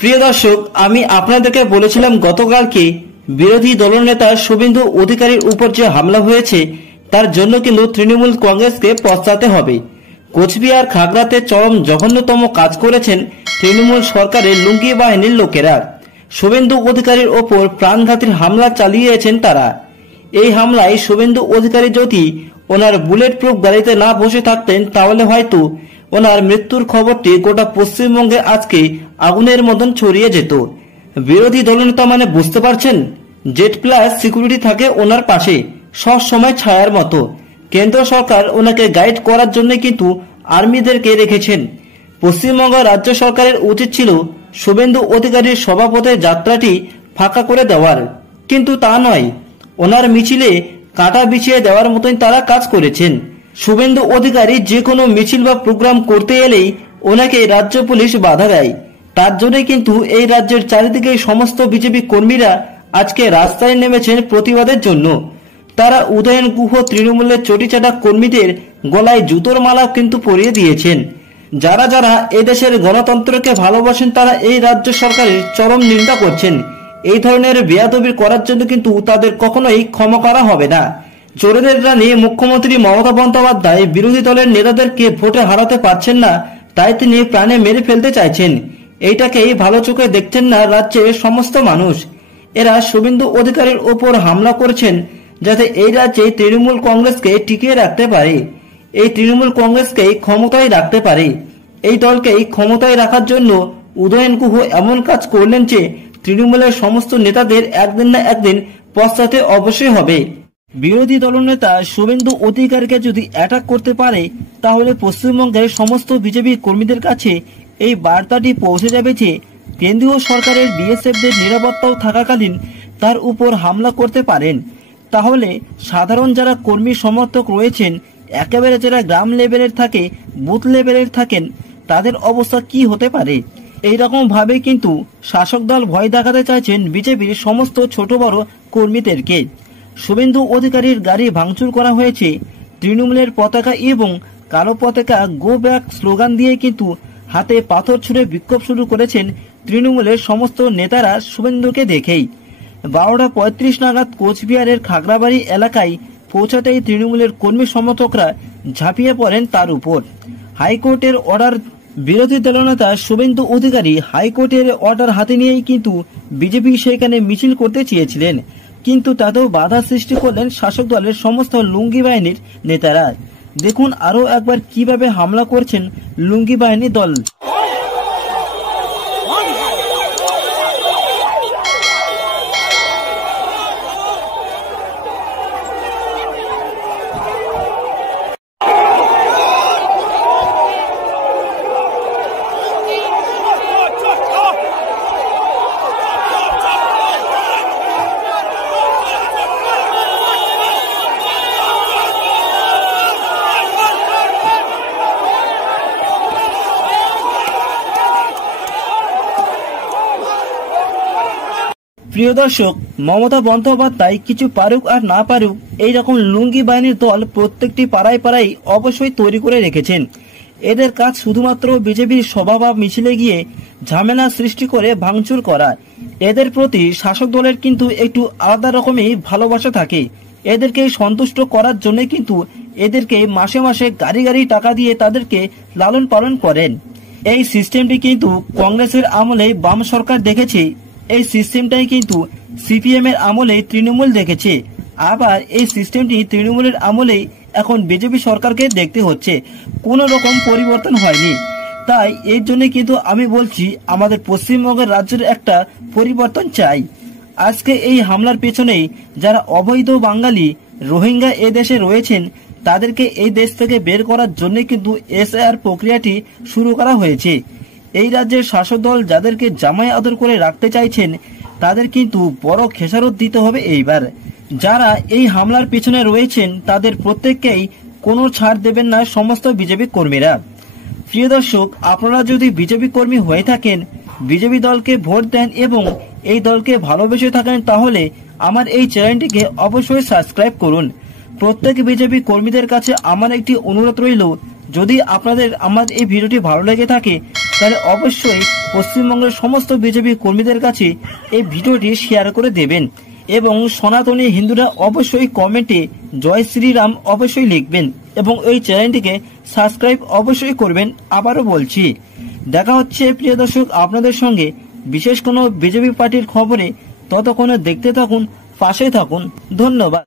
প্রিয় দর্শক, আমি আপনাদেরকে বলেছিলাম গতকালকে বিরোধী দলনেতা শুভেন্দু অধিকারীর উপর যে হামলা হয়েছে তার জন্য কিন্তু তৃণমূল কংগ্রেসকে পশ্চাতে হবে। কোচবিহার খাগড়াতে চরম জঘন্যতম কাজ করেছেন তৃণমূল সরকারের লুঙ্গি বাহিনীর লোকেরা। শুভেন্দু অধিকারীর ওপর প্রাণঘাতী হামলা চালিয়েছেন তারা। এই হামলায় শুভেন্দু অধিকারী যদি ওনার বুলেট প্রুফ গাড়িতে না বসে থাকতেন তাহলে হয়তো ওনার মৃত্যুর খবরটি গোটা পশ্চিমবঙ্গে আজকে আগুনের মতন ছড়িয়ে যেত। বিরোধী দলনেতা মানে বুঝতে পারছেন, জেড প্লাস সিকিউরিটি থাকে ওনার পাশে সব সময় ছায়ার মতো। কেন্দ্র সরকার ওনাকে গাইড করার জন্য কিন্তু আর্মিদেরকে রেখেছেন। পশ্চিমবঙ্গ রাজ্য সরকারের উচিত ছিল শুভেন্দু অধিকারীর সভাপতির যাত্রাটি ফাঁকা করে দেওয়ার, কিন্তু তা নয়। ওনার মিছিলে কাঁটা বিছিয়ে দেওয়ার মতোই তারা কাজ করেছেন। শুভেন্দু অধিকারী যে কোনো মিছিল বা প্রোগ্রাম করতে এলেই ওনাকে রাজ্য পুলিশ বাধা দেয়। তার জন্যই কিন্তু এই রাজ্যের চারিদিকে সমস্ত বিজেপি কর্মীরা আজকে রাস্তায় নেমেছেন প্রতিবাদের জন্য। তারা উদয়ন গুহ তৃণমূলের চটিচাটা কর্মীদের গলায় জুতোর মালা কিন্তু পরিয়ে দিয়েছেন। যারা যারা এদেশের গণতন্ত্রকে ভালোবাসেন তারা এই রাজ্য সরকারের চরম নিন্দা করছেন। এই ধরনের বেয়াদবি করার জন্য কিন্তু তাদের কখনোই ক্ষমা করা হবে না। চোরেদের রানী মুখ্যমন্ত্রী মমতা বন্দ্যোপাধ্যায় বিরোধী দলের নেতাদেরকে ভোটে হারাতে পারছেন না, তাই তিনি প্রাণে মেরে ফেলতে চাইছেন। এইটাকেই ভালো চোখে দেখছেন না রাজ্যের সমস্ত মানুষ। এরা শুভেন্দু অধিকারীর ওপর হামলা করছেন যাতে এই রাজ্যে তৃণমূল কংগ্রেসকে টিকিয়ে রাখতে পারে, এই তৃণমূল কংগ্রেসকেই ক্ষমতায় রাখতে পারে। এই দলকেই ক্ষমতায় রাখার জন্য উদয়ন গুহ এমন কাজ করলেন যে তৃণমূলের সমস্ত নেতাদের একদিন না একদিন পশ্চাতে অবশ্যই হবে। বিরোধী দলনেতা শুভেন্দু অধিকারীকে যদি অ্যাটাক করতে পারে তাহলে পশ্চিমবঙ্গের সমস্ত বিজেপি কর্মীদের কাছে এই বার্তাটি পৌঁছে যাবে যে কেন্দ্রীয় সরকারের বিএসএফদের নিরাপত্তাও থাকাকালীন তার উপর হামলা করতে পারেন। তাহলে সাধারণ যারা কর্মী সমর্থক রয়েছেন, একেবারে যারা গ্রাম লেভেলের থাকে, বুথ লেভেলের থাকেন, তাদের অবস্থা কি হতে পারে? এইরকম ভাবে কিন্তু শাসক দল ভয় দেখাতে চাইছেন বিজেপির সমস্ত ছোট বড় কর্মীদেরকে। শুভেন্দু অধিকারীর গাড়ি ভাঙচুর করা হয়েছে। তৃণমূলের পতাকা এবং কালো পতাকা গো ব্যাক স্লোগান দিয়ে কিন্তু হাতে পাথর ছুঁড়ে বিক্ষোভ শুরু করেছেন তৃণমূলের সমস্ত নেতারা শুভেন্দুকে দেখেই। 12:35 নাগাদ কোচবিহারের খাগড়াবাড়ি এলাকায় পৌঁছাতেই তৃণমূলের কর্মী সমর্থকরা ঝাঁপিয়ে পড়েন তার উপর। হাইকোর্টের অর্ডার বিরোধী দলনেতা শুভেন্দু অধিকারী হাইকোর্টের অর্ডার হাতে নিয়েই কিন্তু বিজেপি সেখানে মিছিল করতে চেয়েছিলেন, কিন্তু তাতেও বাধা সৃষ্টি করলেন শাসক দলের সমস্ত লুঙ্গি বাহিনীর নেতারা। দেখুন আরো একবার কিভাবে হামলা করছেন লুঙ্গি বাহিনী দল। প্রিয় দর্শক, মমতা বন্দ্যোপাধ্যায় কিছু পারুক আর না পারুক এইরকম লুঙ্গি বাহিনীর দল প্রত্যেকটি পাড়ায় পাড়ায় অবশ্যই তৈরি করে রেখেছেন। এদের কাজ শুধুমাত্র বিজেপির সভা বা মিছিলে গিয়ে ঝামেলা সৃষ্টি করে ভাঙচুর করা। এদের প্রতি শাসক দলের কিন্তু একটু আলাদা রকমই ভালোবাসা থাকে। এদেরকে সন্তুষ্ট করার জন্য কিন্তু এদেরকে মাসে মাসে গাড়ি গাড়ি টাকা দিয়ে তাদেরকে লালন পালন করেন। এই সিস্টেমটি কিন্তু কংগ্রেসের আমলে বাম সরকার দেখেছে, এই সিস্টেমটাই কিন্তু সিপিএম এর আমলে তৃণমূল দেখেছে, আবার এই সিস্টেমটি তৃণমূলের আমলেই এখন বিজেপি সরকারকে দেখতে হচ্ছে। কোনো রকম পরিবর্তন হয়নি। তাই এর জন্য কিন্তু আমি বলছি আমাদের পশ্চিমবঙ্গের রাজ্যের একটা পরিবর্তন চাই। আজকে এই হামলার পেছনেই যারা অবৈধ বাঙালি রোহিঙ্গা এ দেশে রয়েছেন তাদেরকে এই দেশ থেকে বের করার জন্য কিন্তু এসআইআর প্রক্রিয়াটি শুরু করা হয়েছে। এই রাজ্যের শাসক দল যাদেরকে জামাই আদর করে রাখতে চাইছেন তাদের কিন্তু বড় খেসারত দিতে হবে এইবার। যারা এই হামলার পিছনে রয়েছেন তাদের প্রত্যেককেই কোনো ছাড় দেবেন না সমস্ত বিজেপি কর্মীরা। প্রিয় দর্শক, আপনারা যদি বিজেপি কর্মী হয়ে থাকেন, বিজেপি দলকে ভোট দেন এবং এই দলকে ভালোবেসে থাকেন, তাহলে আমার এই চ্যানেলটিকে অবশ্যই সাবস্ক্রাইব করুন। প্রত্যেক বিজেপি কর্মীদের কাছে আমার একটি অনুরোধ রইল, যদি আপনাদের আমার এই ভিডিওটি ভালো লেগে থাকে তাহলে অবশ্যই পশ্চিমবঙ্গের সমস্ত বিজেপি কর্মীদের কাছে এই ভিডিওটি শেয়ার করে দেবেন এবং সনাতনী হিন্দুরা অবশ্যই কমেন্টে জয় শ্রীরাম অবশ্যই লিখবেন এবং এই চ্যানেলটিকে সাবস্ক্রাইব অবশ্যই করবেন। আবারও বলছি, দেখা হচ্ছে প্রিয় দর্শক আপনাদের সঙ্গে বিশেষ কোনো বিজেপি পার্টির খবরে। ততক্ষণে দেখতে থাকুন, পাশে থাকুন। ধন্যবাদ।